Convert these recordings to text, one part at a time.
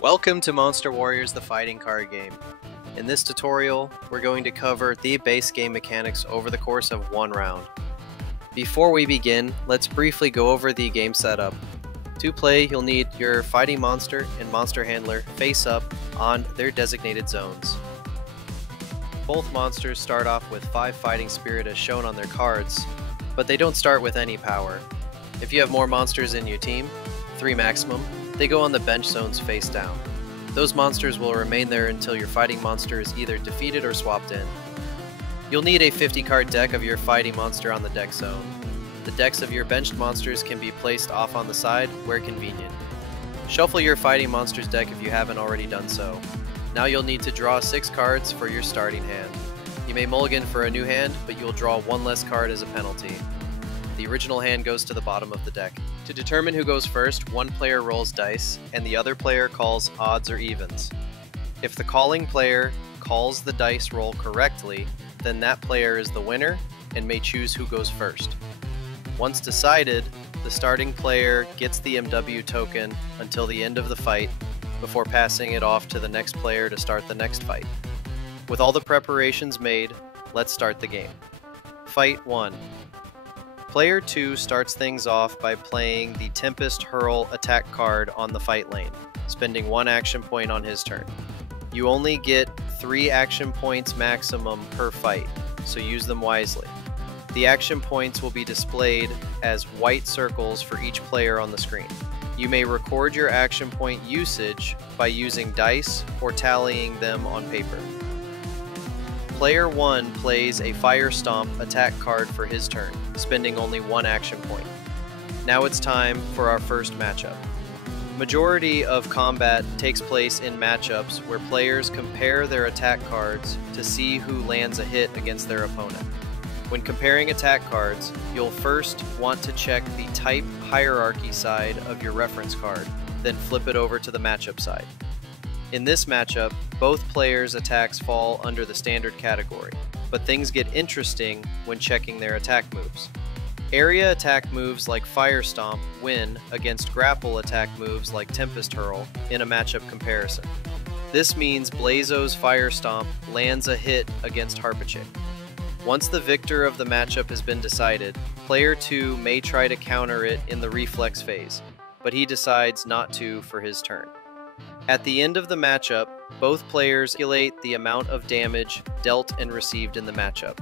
Welcome to Monster Warriors, the fighting card game. In this tutorial, we're going to cover the base game mechanics over the course of one round. Before we begin, let's briefly go over the game setup. To play, you'll need your fighting monster and monster handler face up on their designated zones. Both monsters start off with 5 fighting spirit as shown on their cards, but they don't start with any power. If you have more monsters in your team, 3 maximum, they go on the bench zones face down. Those monsters will remain there until your fighting monster is either defeated or swapped in. You'll need a 50 card deck of your fighting monster on the deck zone. The decks of your benched monsters can be placed off on the side where convenient. Shuffle your fighting monsters deck if you haven't already done so. Now you'll need to draw 6 cards for your starting hand. You may mulligan for a new hand, but you'll draw 1 less card as a penalty. The original hand goes to the bottom of the deck. To determine who goes first, one player rolls dice, and the other player calls odds or evens. If the calling player calls the dice roll correctly, then that player is the winner and may choose who goes first. Once decided, the starting player gets the MW token until the end of the fight, before passing it off to the next player to start the next fight. With all the preparations made, let's start the game. Fight 1. Player 2 starts things off by playing the Tempest Hurl attack card on the fight lane, spending 1 action point on his turn. You only get 3 action points maximum per fight, so use them wisely. The action points will be displayed as white circles for each player on the screen. You may record your action point usage by using dice or tallying them on paper. Player 1 plays a Fire Stomp attack card for his turn, spending only 1 action point. Now it's time for our first matchup. Majority of combat takes place in matchups where players compare their attack cards to see who lands a hit against their opponent. When comparing attack cards, you'll first want to check the type hierarchy side of your reference card, then flip it over to the matchup side. In this matchup, both players' attacks fall under the standard category, but things get interesting when checking their attack moves. Area attack moves like Fire Stomp win against grapple attack moves like Tempest Hurl in a matchup comparison. This means Blazo's Fire Stomp lands a hit against Harpachik. Once the victor of the matchup has been decided, player 2 may try to counter it in the reflex phase, but he decides not to for his turn. At the end of the matchup, both players calculate the amount of damage dealt and received in the matchup.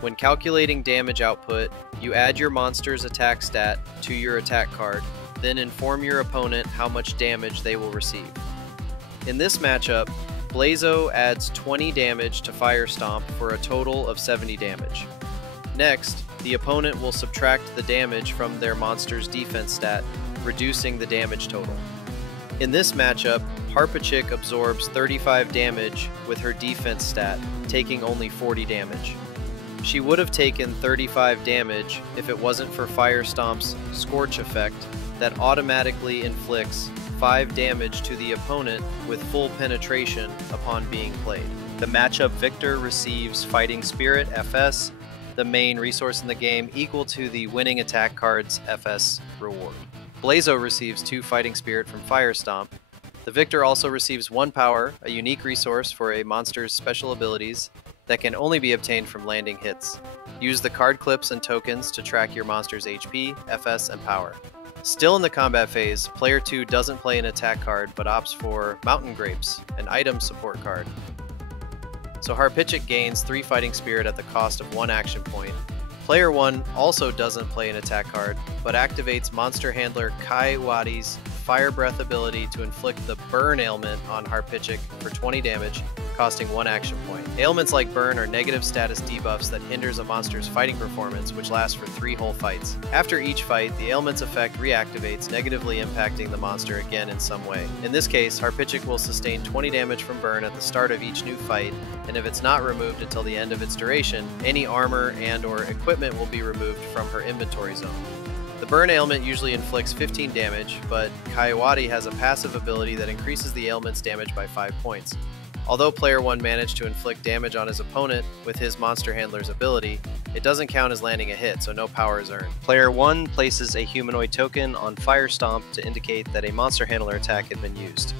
When calculating damage output, you add your monster's attack stat to your attack card, then inform your opponent how much damage they will receive. In this matchup, Blazo adds 20 damage to Fire Stomp for a total of 70 damage. Next, the opponent will subtract the damage from their monster's defense stat, reducing the damage total. In this matchup, Harpachik absorbs 35 damage with her defense stat, taking only 40 damage. She would have taken 35 damage if it wasn't for Fire Stomp's Scorch effect that automatically inflicts 5 damage to the opponent with full penetration upon being played. The matchup victor receives Fighting Spirit FS, the main resource in the game, equal to the winning attack card's FS reward. Blazo receives 2 Fighting Spirit from Fire Stomp. The victor also receives 1 power, a unique resource for a monster's special abilities that can only be obtained from landing hits. Use the card clips and tokens to track your monster's HP, FS, and power. Still in the combat phase, player 2 doesn't play an attack card but opts for Mountain Grapes, an item support card. So Harpachik gains 3 Fighting Spirit at the cost of 1 action point. Player 1 also doesn't play an attack card, but activates Monster Handler Kai Wadi's Fire Breath ability to inflict the Burn ailment on Harpachik for 20 damage, costing 1 action point. Ailments like Burn are negative status debuffs that hinders a monster's fighting performance, which lasts for 3 whole fights. After each fight, the ailment's effect reactivates, negatively impacting the monster again in some way. In this case, Harpachik will sustain 20 damage from Burn at the start of each new fight, and if it's not removed until the end of its duration, any armor and/or equipment will be removed from her inventory zone. The Burn ailment usually inflicts 15 damage, but Kai Wadi has a passive ability that increases the ailment's damage by 5 points. Although player 1 managed to inflict damage on his opponent with his Monster Handler's ability, it doesn't count as landing a hit, so no power is earned. Player 1 places a humanoid token on Fire Stomp to indicate that a Monster Handler attack had been used.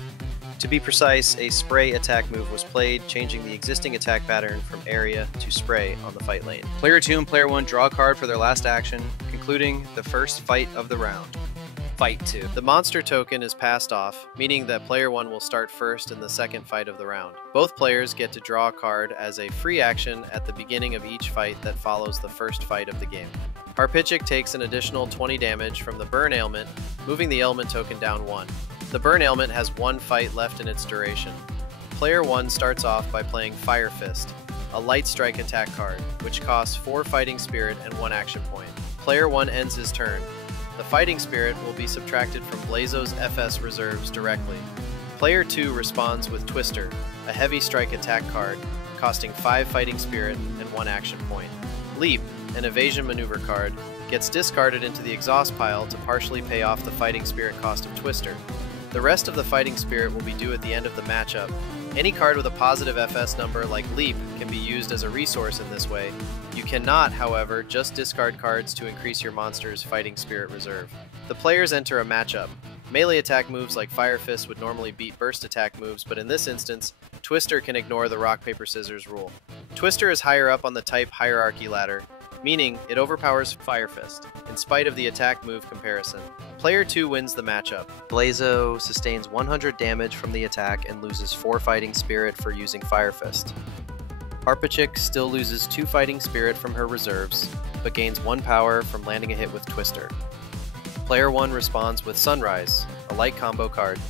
To be precise, a spray attack move was played, changing the existing attack pattern from area to spray on the fight lane. Player 2 and Player 1 draw a card for their last action, concluding the first fight of the round. Fight 2. The monster token is passed off, meaning that Player 1 will start first in the second fight of the round. Both players get to draw a card as a free action at the beginning of each fight that follows the first fight of the game. Harpachik takes an additional 20 damage from the Burn Ailment, moving the ailment token down 1. The Burn Ailment has one fight left in its duration. Player 1 starts off by playing Fire Fist, a light strike attack card, which costs 4 Fighting Spirit and 1 action point. Player 1 ends his turn. The Fighting Spirit will be subtracted from Blazo's FS reserves directly. Player 2 responds with Twister, a heavy strike attack card, costing 5 Fighting Spirit and 1 action point. Leap, an evasion maneuver card, gets discarded into the exhaust pile to partially pay off the Fighting Spirit cost of Twister. The rest of the Fighting Spirit will be due at the end of the matchup. Any card with a positive FS number like Leap can be used as a resource in this way. You cannot, however, just discard cards to increase your monster's Fighting Spirit reserve. The players enter a matchup. Melee attack moves like Fire Fist would normally beat burst attack moves, but in this instance, Twister can ignore the rock, paper, scissors rule. Twister is higher up on the type hierarchy ladder, meaning it overpowers Fire Fist, in spite of the attack move comparison. Player 2 wins the matchup. Blazo sustains 100 damage from the attack and loses 4 Fighting Spirit for using Fire Fist. Harpachik still loses 2 Fighting Spirit from her reserves, but gains 1 power from landing a hit with Twister. Player 1 responds with Sunrise, a light combo card,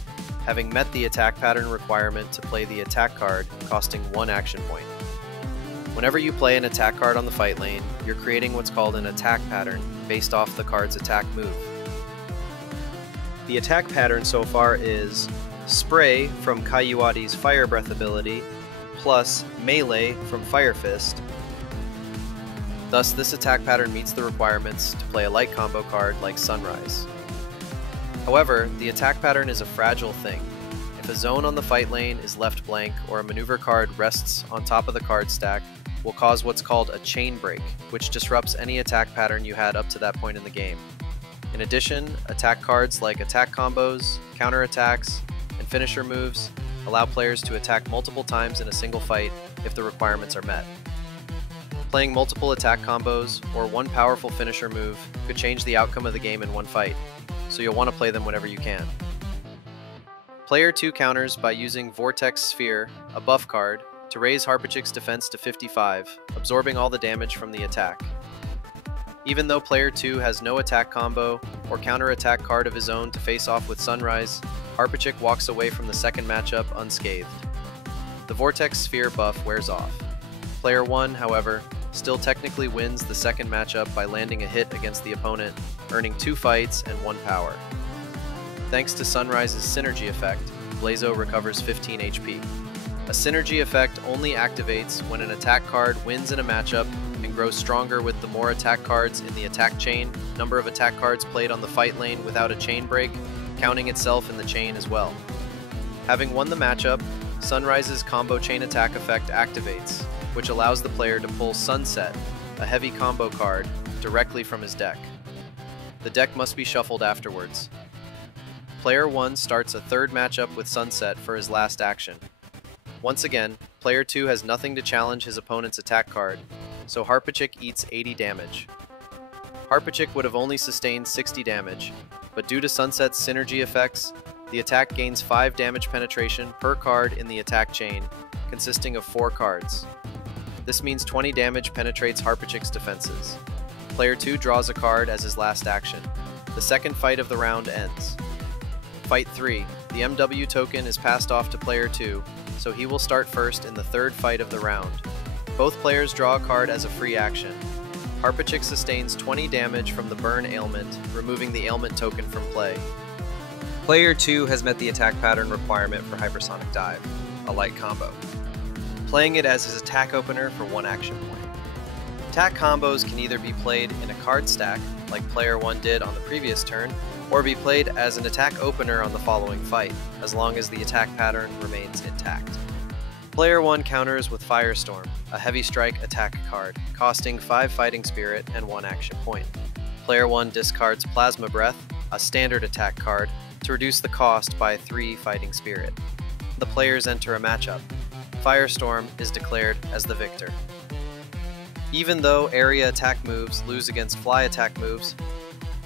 having met the attack pattern requirement to play the attack card, costing 1 action point. Whenever you play an attack card on the fight lane, you're creating what's called an attack pattern based off the card's attack move. The attack pattern so far is Spray from Kayuadi's Fire Breath ability, plus Melee from Fire Fist. Thus, this attack pattern meets the requirements to play a light combo card like Sunrise. However, the attack pattern is a fragile thing. If a zone on the fight lane is left blank or a maneuver card rests on top of the card stack, will cause what's called a chain break, which disrupts any attack pattern you had up to that point in the game. In addition, attack cards like attack combos, counter attacks, and finisher moves allow players to attack multiple times in a single fight if the requirements are met. Playing multiple attack combos or one powerful finisher move could change the outcome of the game in one fight, so you'll want to play them whenever you can. Player 2 counters by using Vortex Sphere, a buff card, to raise Harpachik's defense to 55, absorbing all the damage from the attack. Even though Player 2 has no attack combo or counter-attack card of his own to face off with Sunrise, Harpachik walks away from the second matchup unscathed. The Vortex Sphere buff wears off. Player 1, however, still technically wins the second matchup by landing a hit against the opponent, earning 2 fights and 1 power. Thanks to Sunrise's synergy effect, Blazo recovers 15 HP. A synergy effect only activates when an attack card wins in a matchup and grows stronger with the more attack cards in the attack chain, number of attack cards played on the fight lane without a chain break, counting itself in the chain as well. Having won the matchup, Sunrise's combo chain attack effect activates, which allows the player to pull Sunset, a heavy combo card, directly from his deck. The deck must be shuffled afterwards. Player 1 starts a third matchup with Sunset for his last action. Once again, Player 2 has nothing to challenge his opponent's attack card, so Harpachik eats 80 damage. Harpachik would have only sustained 60 damage, but due to Sunset's synergy effects, the attack gains 5 damage penetration per card in the attack chain, consisting of 4 cards. This means 20 damage penetrates Harpachik's defenses. Player 2 draws a card as his last action. The second fight of the round ends. Fight 3. The MW token is passed off to Player 2, so he will start first in the third fight of the round. Both players draw a card as a free action. Harpachik sustains 20 damage from the Burn Ailment, removing the ailment token from play. Player 2 has met the attack pattern requirement for Hypersonic Dive, a light combo, playing it as his attack opener for 1 action point. Attack combos can either be played in a card stack, like Player 1 did on the previous turn, or be played as an attack opener on the following fight, as long as the attack pattern remains intact. Player 1 counters with Firestorm, a heavy strike attack card, costing 5 Fighting Spirit and 1 action point. Player 1 discards Plasma Breath, a standard attack card, to reduce the cost by 3 Fighting Spirit. The players enter a matchup. Firestorm is declared as the victor. Even though area attack moves lose against fly attack moves,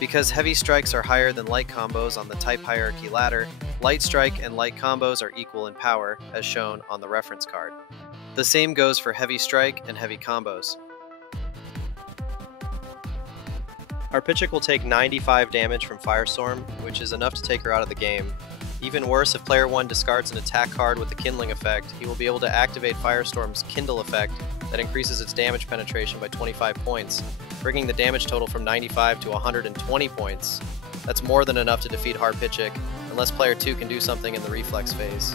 because heavy strikes are higher than light combos on the type hierarchy ladder, light strike and light combos are equal in power, as shown on the reference card. The same goes for heavy strike and heavy combos. Harpachik will take 95 damage from Firestorm, which is enough to take her out of the game. Even worse, if player 1 discards an attack card with the Kindling effect, he will be able to activate Firestorm's Kindle effect that increases its damage penetration by 25 points, bringing the damage total from 95 to 120 points. That's more than enough to defeat Harpachik, unless player 2 can do something in the reflex phase.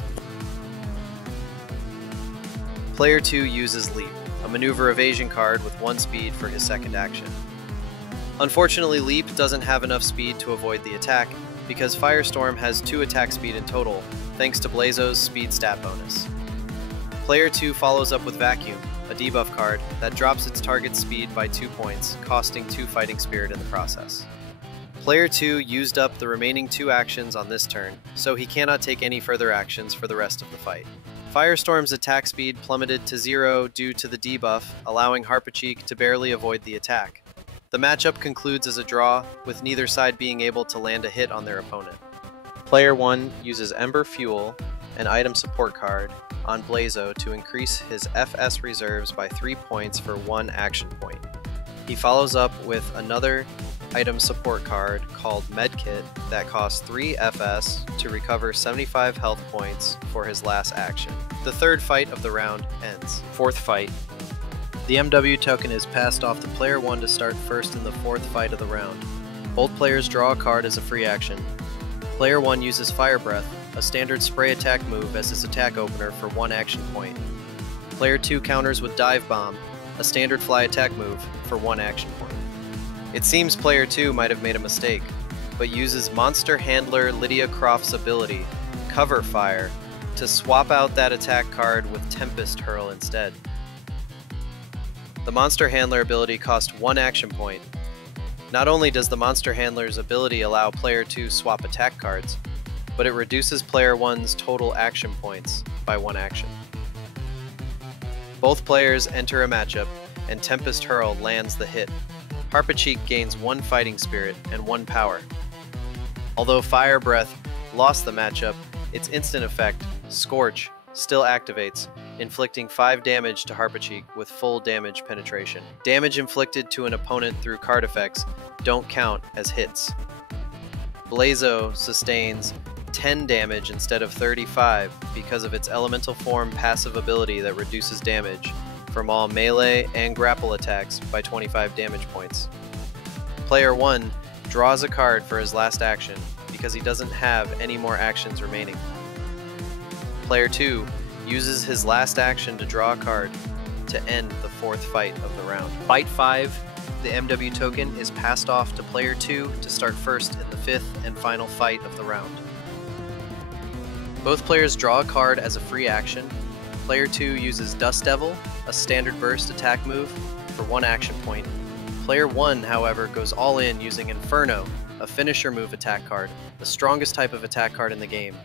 Player 2 uses Leap, a maneuver evasion card with 1 speed for his second action. Unfortunately, Leap doesn't have enough speed to avoid the attack, because Firestorm has 2 attack speed in total, thanks to Blazo's speed stat bonus. Player 2 follows up with Vacuum, a debuff card that drops its target's speed by 2 points, costing 2 Fighting Spirit in the process. Player 2 used up the remaining 2 actions on this turn, so he cannot take any further actions for the rest of the fight. Firestorm's attack speed plummeted to 0 due to the debuff, allowing Harpachik to barely avoid the attack. The matchup concludes as a draw, with neither side being able to land a hit on their opponent. Player 1 uses Ember Fuel, an item support card, on Blazo to increase his FS reserves by 3 points for 1 action point. He follows up with another item support card called Medkit that costs 3 FS to recover 75 health points for his last action. The third fight of the round ends. Fourth fight. The MW token is passed off to player 1 to start first in the fourth fight of the round. Both players draw a card as a free action. Player 1 uses Fire Breath, a standard spray attack move, as his attack opener for 1 action point. Player 2 counters with Dive Bomb, a standard fly attack move, for 1 action point. It seems player 2 might have made a mistake, but uses Monster Handler Lydia Croft's ability, Cover Fire, to swap out that attack card with Tempest Hurl instead. The Monster Handler ability costs 1 action point. Not only does the Monster Handler's ability allow player 2 swap attack cards, but it reduces player 1's total action points by 1 action. Both players enter a matchup, and Tempest Hurl lands the hit. Harpachik gains 1 Fighting Spirit and 1 power. Although Fire Breath lost the matchup, its instant effect, Scorch, still activates, inflicting 5 damage to Harpachik with full damage penetration. Damage inflicted to an opponent through card effects don't count as hits. Blazo sustains 10 damage instead of 35 because of its elemental form passive ability that reduces damage from all melee and grapple attacks by 25 damage points. Player 1 draws a card for his last action because he doesn't have any more actions remaining. Player 2 uses his last action to draw a card to end the fourth fight of the round. Fight 5, the MW token is passed off to player 2 to start first in the fifth and final fight of the round. Both players draw a card as a free action. Player 2 uses Dust Devil, a standard burst attack move, for 1 action point. Player 1, however, goes all in using Inferno, a finisher move attack card, the strongest type of attack card in the game.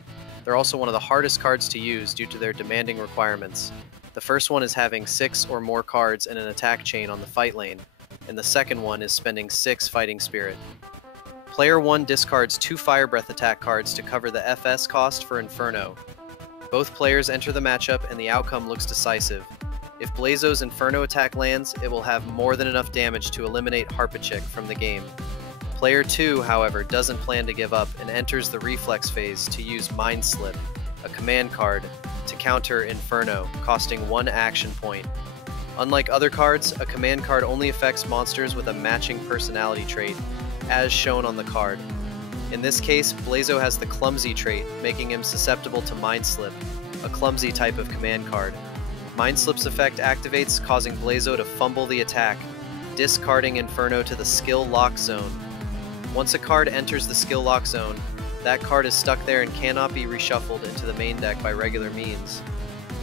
They're also one of the hardest cards to use due to their demanding requirements. The first one is having 6 or more cards in an attack chain on the fight lane, and the second one is spending 6 Fighting Spirit. Player 1 discards 2 Fire Breath attack cards to cover the FS cost for Inferno. Both players enter the matchup and the outcome looks decisive. If Blazo's Inferno attack lands, it will have more than enough damage to eliminate Harpachik from the game. Player 2, however, doesn't plan to give up and enters the reflex phase to use Mind Slip, a command card, to counter Inferno, costing 1 action point. Unlike other cards, a command card only affects monsters with a matching personality trait, as shown on the card. In this case, Blazo has the Clumsy trait, making him susceptible to Mind Slip, a clumsy type of command card. Mind Slip's effect activates, causing Blazo to fumble the attack, discarding Inferno to the skill lock zone. Once a card enters the skill lock zone, that card is stuck there and cannot be reshuffled into the main deck by regular means.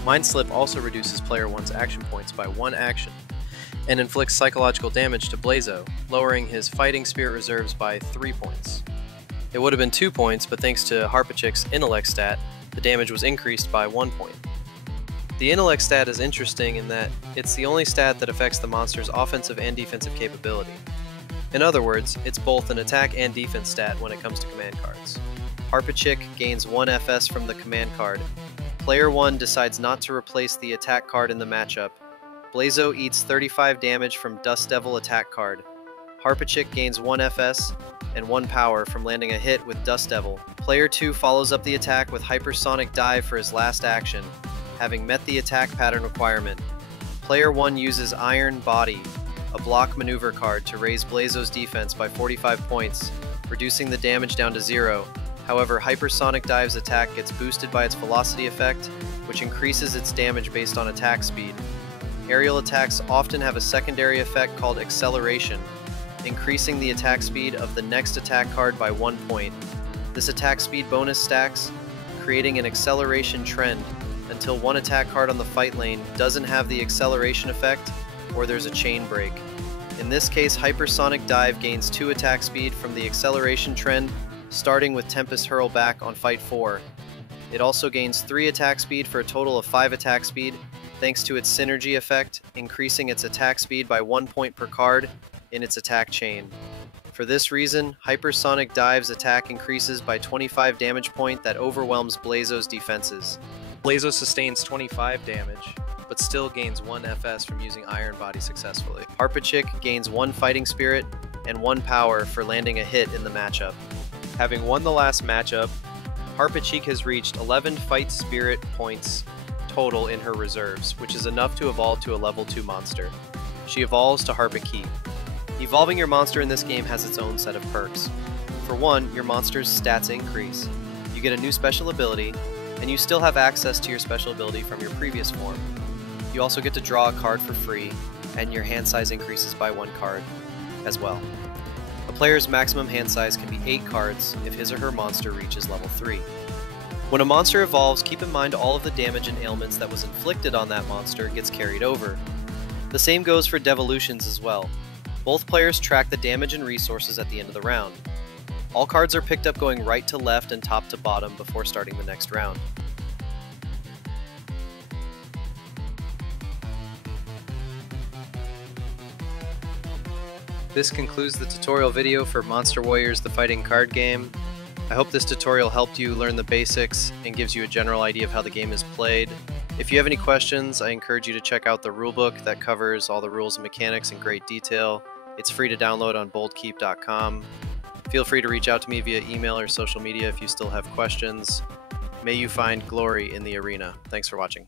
Mind Slip also reduces player 1's action points by 1 action, and inflicts psychological damage to Blazo, lowering his Fighting Spirit reserves by 3 points. It would have been 2 points, but thanks to Harpachik's Intellect stat, the damage was increased by 1 point. The Intellect stat is interesting in that it's the only stat that affects the monster's offensive and defensive capability. In other words, it's both an attack and defense stat when it comes to command cards. Harpachik gains 1 FS from the command card. Player 1 decides not to replace the attack card in the matchup. Blazo eats 35 damage from Dust Devil attack card. Harpachik gains 1 FS and 1 power from landing a hit with Dust Devil. Player 2 follows up the attack with Hypersonic Dive for his last action, having met the attack pattern requirement. Player 1 uses Iron Body, a block maneuver card, to raise Blazo's defense by 45 points, reducing the damage down to 0. However, Hypersonic Dive's attack gets boosted by its velocity effect, which increases its damage based on attack speed. Aerial attacks often have a secondary effect called Acceleration, increasing the attack speed of the next attack card by 1 point. This attack speed bonus stacks, creating an acceleration trend until one attack card on the fight lane doesn't have the acceleration effect, or there's a chain break. In this case, Hypersonic Dive gains 2 attack speed from the acceleration trend, starting with Tempest Hurl back on Fight 4. It also gains 3 attack speed for a total of 5 attack speed, thanks to its synergy effect, increasing its attack speed by 1 point per card in its attack chain. For this reason, Hypersonic Dive's attack increases by 25 damage point that overwhelms Blazo's defenses. Blazo sustains 25 damage, but still gains 1 FS from using Iron Body successfully. Harpachik gains 1 Fighting Spirit and 1 power for landing a hit in the matchup. Having won the last matchup, Harpachik has reached 11 Fight Spirit points total in her reserves, which is enough to evolve to a level 2 monster. She evolves to Harpachik. Evolving your monster in this game has its own set of perks. For one, your monster's stats increase. You get a new special ability, and you still have access to your special ability from your previous form. You also get to draw a card for free, and your hand size increases by 1 card as well. A player's maximum hand size can be 8 cards if his or her monster reaches level 3. When a monster evolves, keep in mind all of the damage and ailments that was inflicted on that monster gets carried over. The same goes for devolutions as well. Both players track the damage and resources at the end of the round. All cards are picked up going right to left and top to bottom before starting the next round. This concludes the tutorial video for Monster Warriors the Fighting Card Game. I hope this tutorial helped you learn the basics and gives you a general idea of how the game is played. If you have any questions, I encourage you to check out the rulebook that covers all the rules and mechanics in great detail. It's free to download on boldkeep.com. Feel free to reach out to me via email or social media if you still have questions. May you find glory in the arena. Thanks for watching.